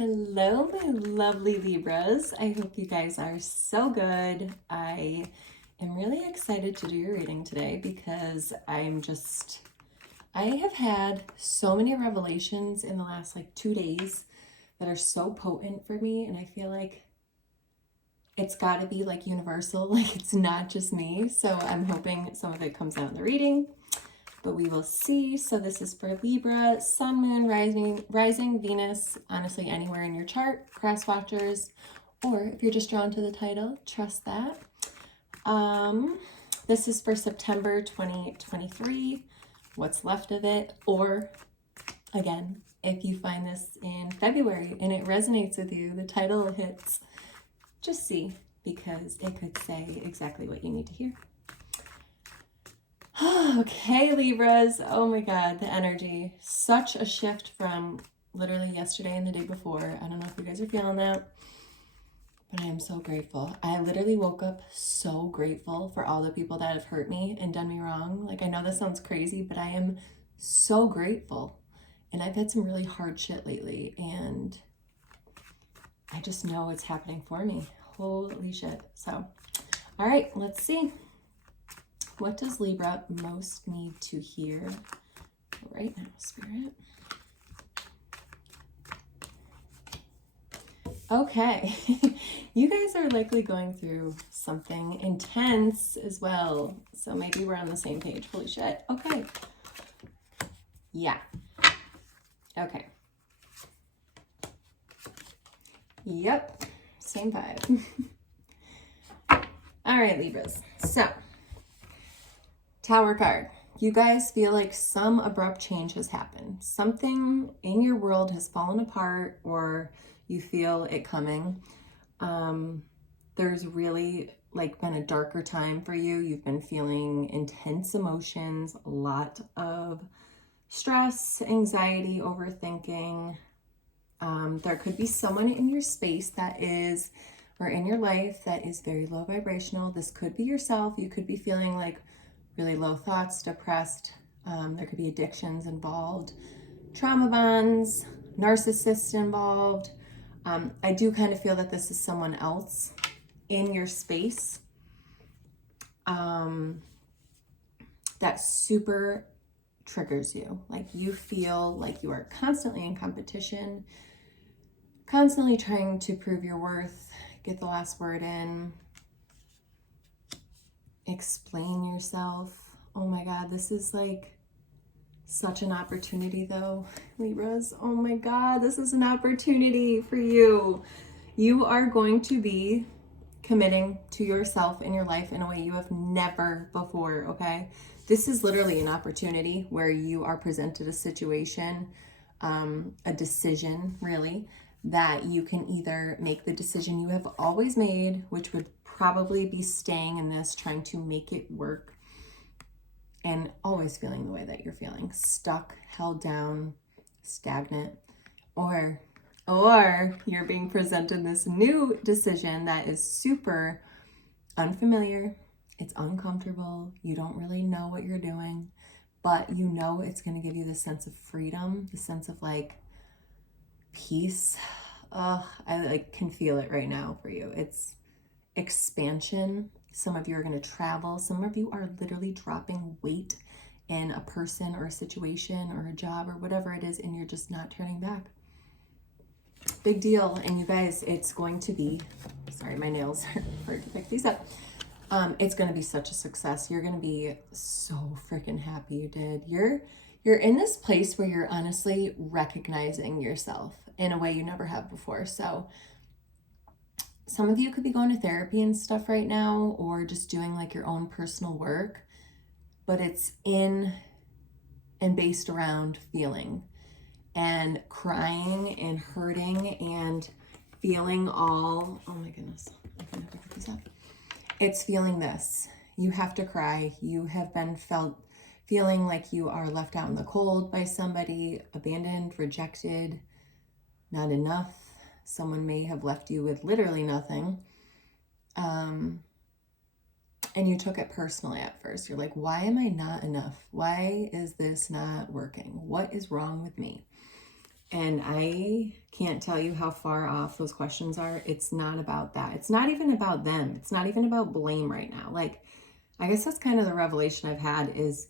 Hello, my lovely Libras. I hope you guys are so good. I am really excited to do your reading today because I have had so many revelations in the last 2 days that are so potent for me, and I feel like it's got to be universal, it's not just me. So I'm hoping some of it comes out in the reading, but we will see. So this is for Libra, Sun, Moon, rising, Venus, honestly anywhere in your chart, cross watchers, or if you're just drawn to the title, trust that. This is for September 2023, what's left of it, or again, if you find this in February and it resonates with you, the title hits, just see, because it could say exactly what you need to hear. Okay, Libras. Oh my God, the energy. Such a shift from literally yesterday and the day before. I don't know if you guys are feeling that, but I am so grateful. I literally woke up so grateful for all the people that have hurt me and done me wrong. I know this sounds crazy, but I am so grateful. And I've had some really hard shit lately, and I just know it's happening for me. Holy shit. So, all right, let's see. What does Libra most need to hear right now, Spirit? Okay, you guys are likely going through something intense as well. So maybe we're on the same page. Holy shit. Okay. Yeah. Okay. Yep. Same vibe. All right, Libras. So, Tower card. You guys feel like some abrupt change has happened. Something in your world has fallen apart, or you feel it coming. There's really been a darker time for you. You've been feeling intense emotions, a lot of stress, anxiety, overthinking. There could be someone in your space that is, or in your life that is very low vibrational. This could be yourself. You could be feeling really low thoughts, depressed. There could be addictions involved, trauma bonds, narcissists involved. I do kind of feel that this is someone else in your space that super triggers you. You feel like you are constantly in competition, constantly trying to prove your worth, get the last word in, explain yourself. Oh my God, this is such an opportunity though, Libras. Oh my God, this is an opportunity for you. You are going to be committing to yourself in your life in a way you have never before, okay? This is literally an opportunity where you are presented a situation, a decision really, that you can either make the decision you have always made, which would probably be staying in this, trying to make it work, and always feeling the way that you're feeling, stuck, held down, stagnant, or you're being presented this new decision that is super unfamiliar, it's uncomfortable, you don't really know what you're doing, but you know it's going to give you the sense of freedom, the sense of peace. I can feel it right now for you. It's expansion. Some of you are going to travel. Some of you are literally dropping weight in a person or a situation or a job or whatever it is, and you're just not turning back. Big deal. And you guys, it's going to be, sorry, my nails are hard to pick these up. It's going to be such a success. You're going to be so freaking happy you did. You're in this place where you're honestly recognizing yourself in a way you never have before. So some of you could be going to therapy and stuff right now, or just doing your own personal work, but it's in and based around feeling and crying and hurting and feeling all, oh my goodness, I'm gonna have to put these up. It's feeling this. You have to cry. You have been feeling like you are left out in the cold by somebody, abandoned, rejected, not enough. Someone may have left you with literally nothing. And you took it personally at first. You're like, why am I not enough? Why is this not working? What is wrong with me? And I can't tell you how far off those questions are. It's not about that. It's not even about them. It's not even about blame right now. Like, I guess that's kind of the revelation I've had is,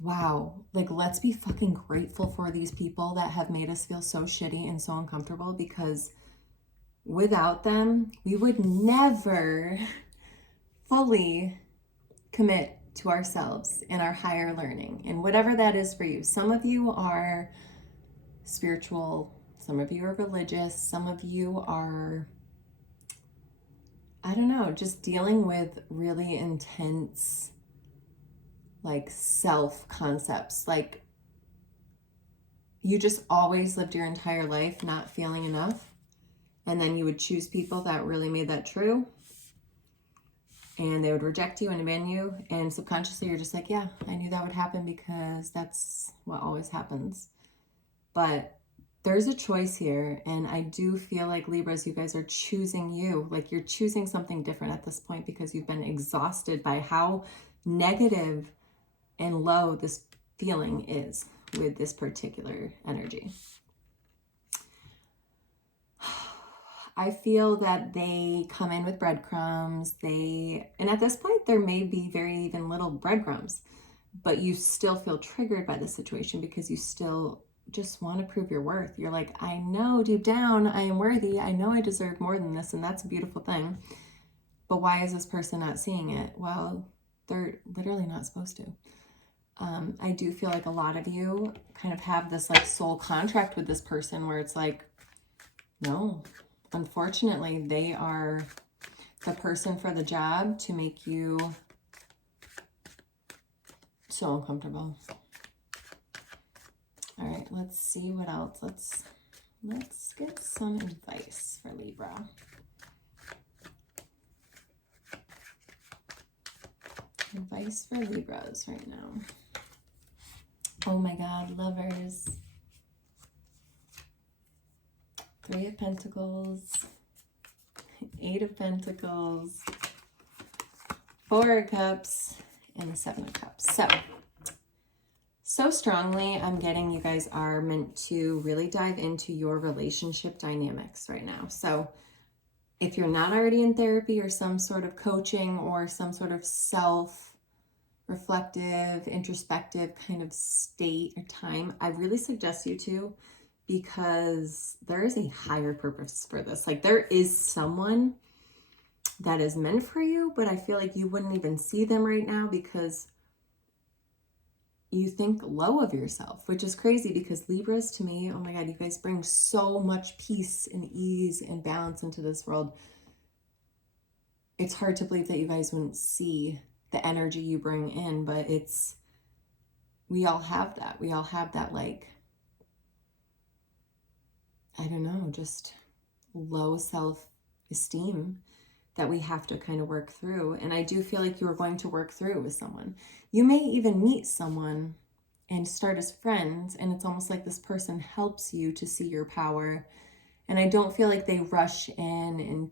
wow, like, let's be fucking grateful for these people that have made us feel so shitty and so uncomfortable, because without them, we would never fully commit to ourselves and our higher learning and whatever that is for you. Some of you are spiritual, some of you are religious, some of you are, I don't know, just dealing with really intense, like, self concepts. Like, you just always lived your entire life not feeling enough, and then you would choose people that really made that true, and they would reject you and abandon you, and subconsciously you're just like, yeah, I knew that would happen because that's what always happens. But there's a choice here, and I do feel like, Libras, you guys are choosing you. Like, you're choosing something different at this point because you've been exhausted by how negative and low this feeling is with this particular energy. I feel that they come in with breadcrumbs. And at this point, there may be very even little breadcrumbs, but you still feel triggered by the situation because you still just want to prove your worth. You're like, I know deep down I am worthy. I know I deserve more than this, and that's a beautiful thing. But why is this person not seeing it? Well, they're literally not supposed to. I do feel like a lot of you kind of have this like soul contract with this person where it's like, no, unfortunately, they are the person for the job to make you so uncomfortable. All right, let's see what else. Let's get some advice for Libra. Advice for Libras right now. Oh my God, Lovers. 3 of Pentacles, 8 of Pentacles, 4 of Cups, and the 7 of Cups. So strongly, I'm getting you guys are meant to really dive into your relationship dynamics right now. So if you're not already in therapy or some sort of coaching or some sort of self-reflective, introspective kind of state or time, I really suggest you to, because there is a higher purpose for this. Like, there is someone that is meant for you, but I feel like you wouldn't even see them right now because you think low of yourself, which is crazy because Libras, to me, oh my God, you guys bring so much peace and ease and balance into this world. It's hard to believe that you guys wouldn't see the energy you bring in, but we all have that. We all have that, like, I don't know, just low self-esteem that we have to kind of work through. And I do feel like you are going to work through it with someone. You may even meet someone and start as friends, and it's almost like this person helps you to see your power. And I don't feel like they rush in and,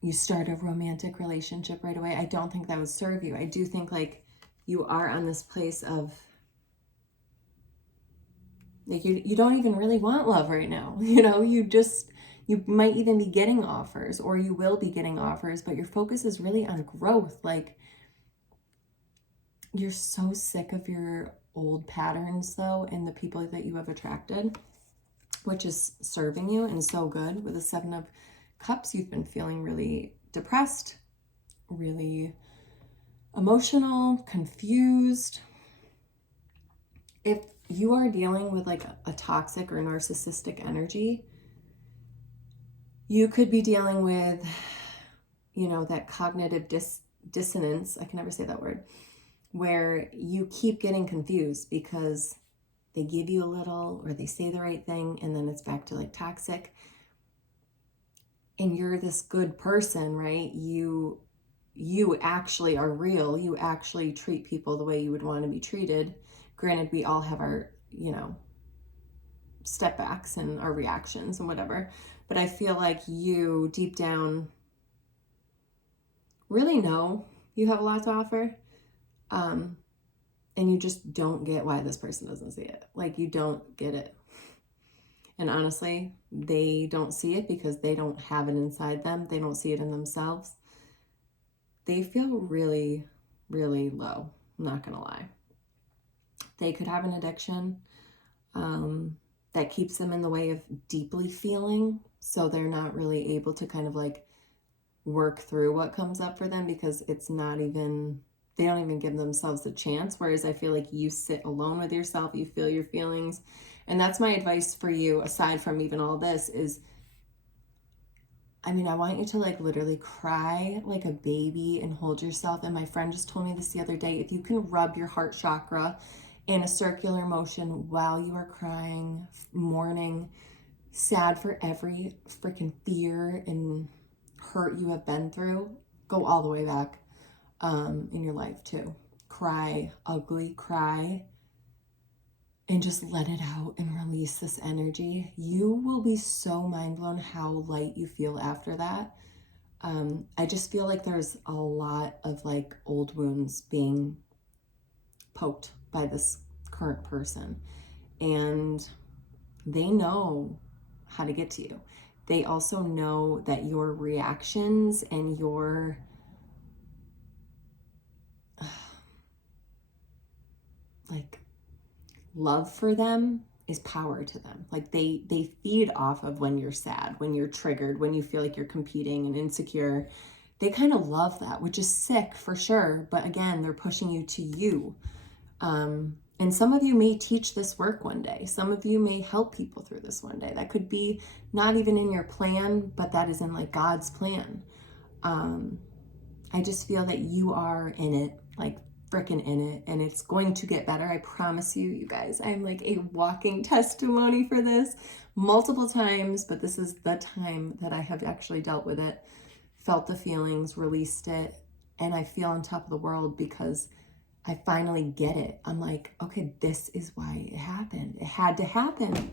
you start a romantic relationship right away. I don't think that would serve you. I do think like you are on this place of, like, you don't even really want love right now. You might even be getting offers, or you will be getting offers, but your focus is really on growth. Like, you're so sick of your old patterns though, and the people that you have attracted, which is serving you and so good. With the 7 of Cups, you've been feeling really depressed, really emotional, confused. If you are dealing with like a toxic or narcissistic energy, you could be dealing with, that cognitive dissonance. I can never say that word, where you keep getting confused because they give you a little or they say the right thing, and then it's back to like toxic. And you're this good person, right? You actually are real. You actually treat people the way you would want to be treated. Granted, we all have our, step backs and our reactions and whatever. But I feel like you deep down really know you have a lot to offer. and you just don't get why this person doesn't see it. Like, you don't get it. And honestly, they don't see it because they don't have it inside them. They don't see it in themselves. They feel really, really low. I'm not gonna lie. They could have an addiction that keeps them in the way of deeply feeling. So they're not really able to kind of like work through what comes up for them because it's not even, they don't even give themselves a chance. Whereas I feel like you sit alone with yourself, you feel your feelings. And that's my advice for you, aside from even all this, is, I mean, I want you to like literally cry like a baby and hold yourself. And my friend just told me this the other day, if you can rub your heart chakra in a circular motion while you are crying, mourning, sad for every freaking fear and hurt you have been through, go all the way back in your life too. Cry, ugly, cry, and just let it out and release this energy. You will be so mind blown how light you feel after that. I just feel like there's a lot of like old wounds being poked by this current person, and they know how to get to you. They also know that your reactions and your like love for them is power to them. Like they feed off of when you're sad, when you're triggered, when you feel like you're competing and insecure. They kind of love that, which is sick for sure. But again, they're pushing you to you. And some of you may teach this work one day. Some of you may help people through this one day. That could be not even in your plan, but that is in like God's plan. I just feel that you are in it, like freaking in it, and it's going to get better. I promise you, you guys. I'm like a walking testimony for this multiple times, but this is the time that I have actually dealt with it, felt the feelings, released it, and I feel on top of the world because I finally get it. I'm like, okay, this is why it happened. It had to happen.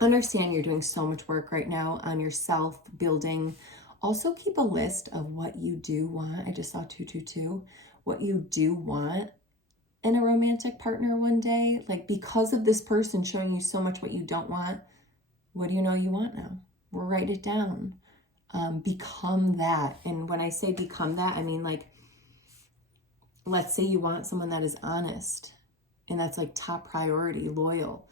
Understand you're doing so much work right now on yourself, building. Also keep a list of what you do want. I just saw 222. What you do want in a romantic partner one day. Like, because of this person showing you so much what you don't want, what do you know you want now? We'll write it down. Become that. And when I say become that, I mean like, let's say you want someone that is honest, and that's like top priority, loyal.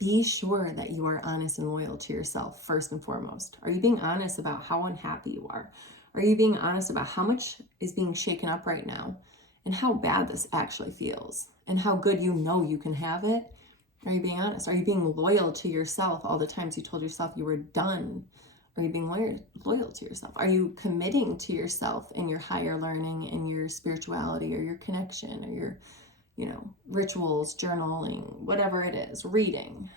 Be sure that you are honest and loyal to yourself first and foremost. Are you being honest about how unhappy you are? Are you being honest about how much is being shaken up right now and how bad this actually feels and how good you know you can have it? Are you being honest? Are you being loyal to yourself all the times you told yourself you were done? Are you being loyal to yourself? Are you committing to yourself and your higher learning and your spirituality or your connection or your, you know, rituals, journaling, whatever it is, reading?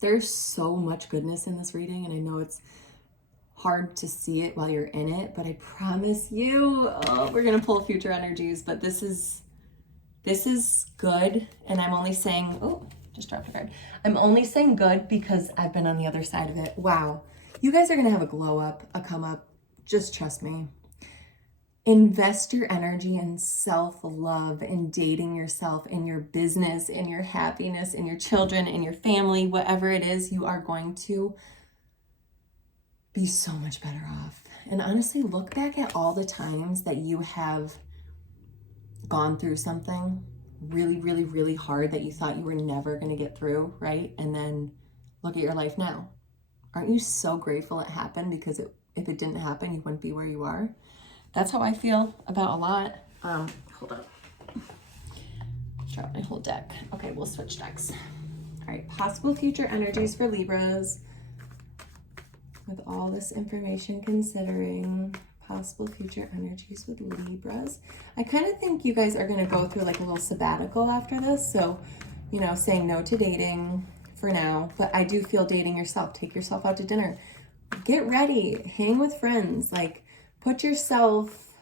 There's so much goodness in this reading, and I know it's hard to see it while you're in it, but I promise you, we're going to pull future energies, but this is good. And I'm only saying, just dropped a card. I'm only saying good because I've been on the other side of it. Wow. You guys are going to have a glow up, a come up. Just trust me. Invest your energy in self-love, in dating yourself, in your business, in your happiness, in your children, in your family, whatever it is, you are going to be so much better off. And honestly, look back at all the times that you have gone through something really, really, really hard that you thought you were never going to get through, right? And then look at your life now. Aren't you so grateful it happened? Because if it didn't happen, you wouldn't be where you are. That's how I feel about a lot. Hold on. Drop my whole deck. Okay, we'll switch decks. All right, possible future energies for Libras. With all this information considering, possible future energies with Libras. I kind of think you guys are going to go through like a little sabbatical after this. So, you know, saying no to dating for now. But I do feel dating yourself. Take yourself out to dinner. Get ready. Hang with friends. Like, put yourself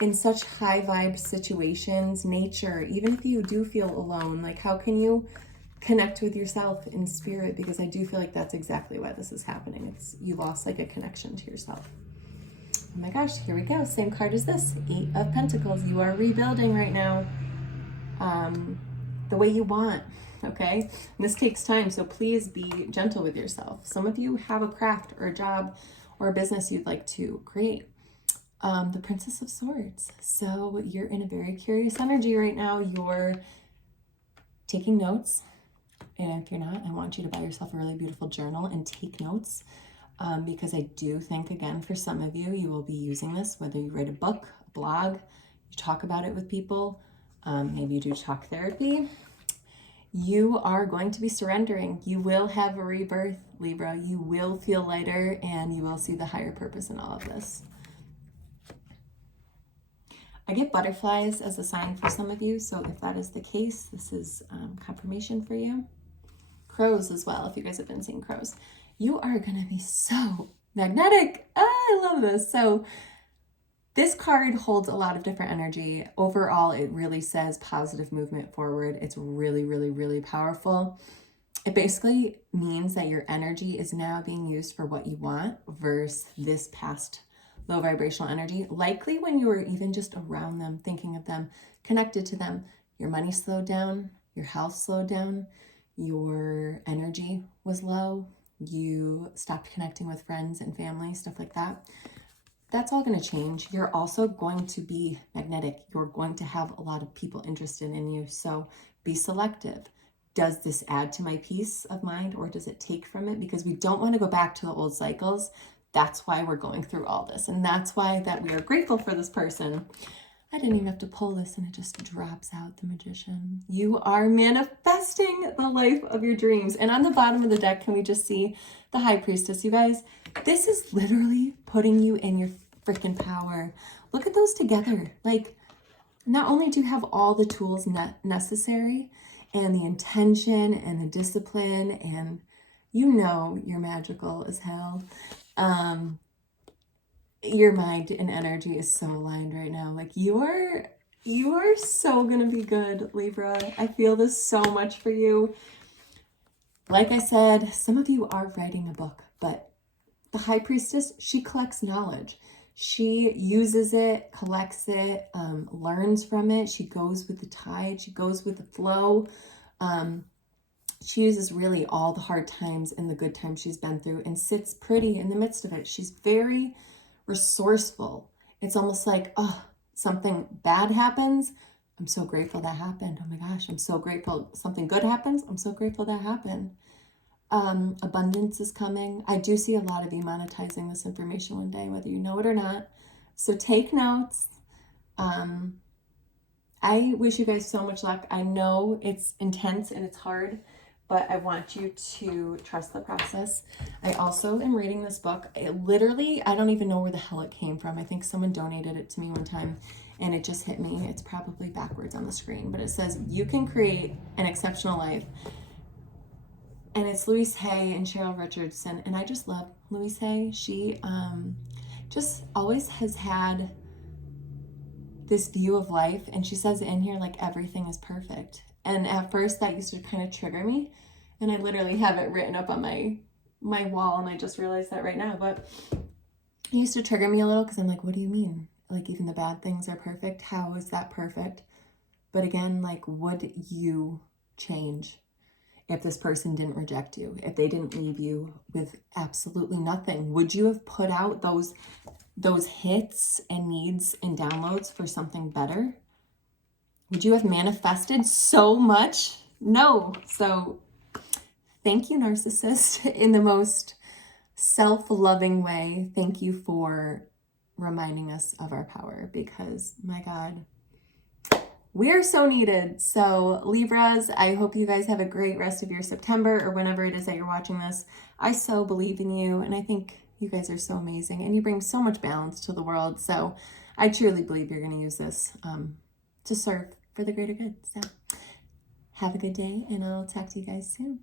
in such high vibe situations, nature, even if you do feel alone. Like, how can you connect with yourself in spirit? Because I do feel like that's exactly why this is happening. It's you lost like a connection to yourself. Oh my gosh, here we go. Same card as this, 8 of Pentacles. You are rebuilding right now the way you want, okay? And this takes time, so please be gentle with yourself. Some of you have a craft or a job or a business you'd like to create. The Princess of Swords. So you're in a very curious energy right now. You're taking notes. And if you're not, I want you to buy yourself a really beautiful journal and take notes. Because I do think, again, for some of you, you will be using this, whether you write a book, a blog, you talk about it with people, maybe you do talk therapy. You are going to be surrendering. You will have a rebirth, Libra. You will feel lighter and you will see the higher purpose in all of this. I get butterflies as a sign for some of you, so if that is the case, this is confirmation for you. Crows as well, if you guys have been seeing crows. You are going to be so magnetic. I love this. So this card holds a lot of different energy. Overall, it really says positive movement forward. It's really, really, really powerful. It basically means that your energy is now being used for what you want versus this past low vibrational energy. Likely when you were even just around them, thinking of them, connected to them, your money slowed down, your health slowed down, your energy was low, you stopped connecting with friends and family, stuff like that. That's all going to change. You're also going to be magnetic. You're going to have a lot of people interested in you. So be selective. Does this add to my peace of mind or does it take from it? Because we don't want to go back to the old cycles. That's why we're going through all this. And that's why that we are grateful for this person. I didn't even have to pull this and it just drops out, the Magician. You are manifesting the life of your dreams. And on the bottom of the deck, can we just see the High Priestess, you guys? This is literally putting you in your freaking power. Look at those together. Like, not only do you have all the tools necessary and the intention and the discipline, and you know you're magical as hell. Your mind and energy is so aligned right now. Like you are so gonna be good, Libra. I feel this so much for you. Like I said, some of you are writing a book, but the High Priestess, she collects knowledge. She uses it, collects it, learns from it. She goes with the tide. She goes with the flow. She uses really all the hard times and the good times she's been through and sits pretty in the midst of it. She's very resourceful. It's almost like, oh, something bad happens. I'm so grateful that happened. Oh my gosh, I'm so grateful. Something good happens. I'm so grateful that happened. Abundance is coming. I do see a lot of you monetizing this information one day, whether you know it or not. So take notes. I wish you guys so much luck. I know it's intense and it's hard, but I want you to trust the process. I also am reading this book. Literally, I don't even know where the hell it came from. I think someone donated it to me one time and it just hit me. It's probably backwards on the screen, but it says, you can create an exceptional life. And it's Louise Hay and Cheryl Richardson. And I just love Louise Hay. She just always has had this view of life. And she says in here, like, everything is perfect. And at first that used to kind of trigger me. And I literally have it written up on my wall. And I just realized that right now. But it used to trigger me a little because I'm like, what do you mean? Like, even the bad things are perfect? How is that perfect? But again, like, would you change if this person didn't reject you? If they didn't leave you with absolutely nothing? Would you have put out those hits and needs and downloads for something better? Would you have manifested so much? No. So thank you, Narcissist, in the most self-loving way. Thank you for reminding us of our power because, my God, we're so needed. So Libras, I hope you guys have a great rest of your September or whenever it is that you're watching this. I so believe in you and I think you guys are so amazing and you bring so much balance to the world. So I truly believe you're going to use this to serve for the greater good. So have a good day and I'll talk to you guys soon.